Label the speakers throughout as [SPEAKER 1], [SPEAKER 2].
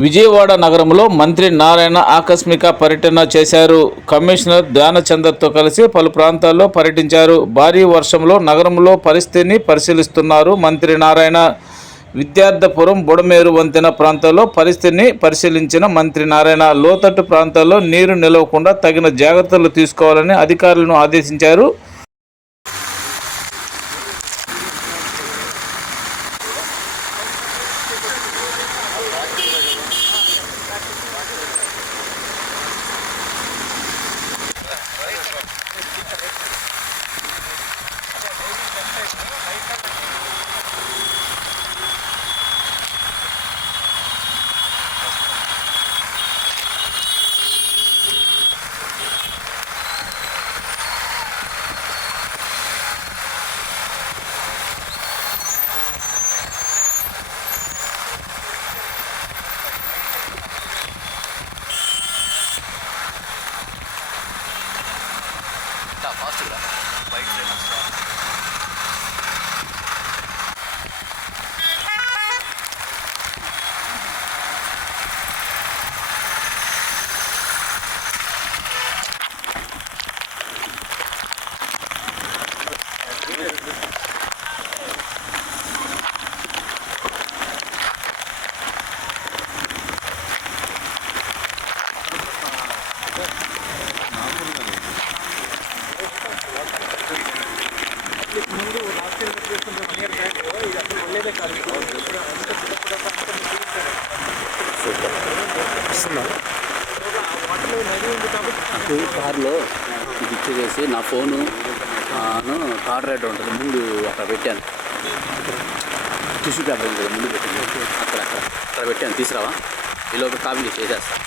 [SPEAKER 1] విజయవాడ నగరంలో మంత్రి నారాయణ ఆకస్మిక పర్యటన చేశారు. కమిషనర్ ధ్యానచందర్తో కలిసి పలు ప్రాంతాల్లో పర్యటించారు. భారీ వర్షంలో నగరంలో పరిస్థితిని పరిశీలిస్తున్నారు మంత్రి నారాయణ. విద్యార్థపురం బుడమేరు వంతెన ప్రాంతాల్లో పరిస్థితిని పరిశీలించిన మంత్రి నారాయణ లోతట్టు ప్రాంతాల్లో నీరు నిలవకుండా తగిన జాగ్రత్తలు తీసుకోవాలని అధికారులను ఆదేశించారు.
[SPEAKER 2] కార్లో ఇది ఇచ్చేసి నా ఫోను కార్ రైడర్ ఉంటుంది. ముందు అక్కడ పెట్టాను. టిష్యూ పేపర్ ముందు పెట్టాను. అక్కడ అక్కడ అక్కడ పెట్టాను. తీసుకురావా? ఈలోపు కాపీ చేసేస్తాను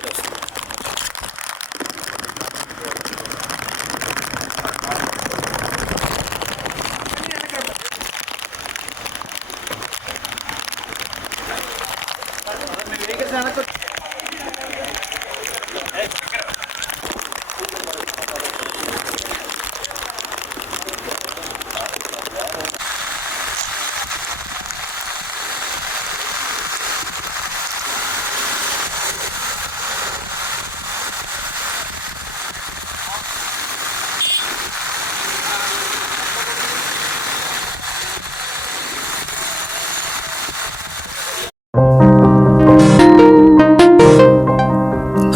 [SPEAKER 2] 32.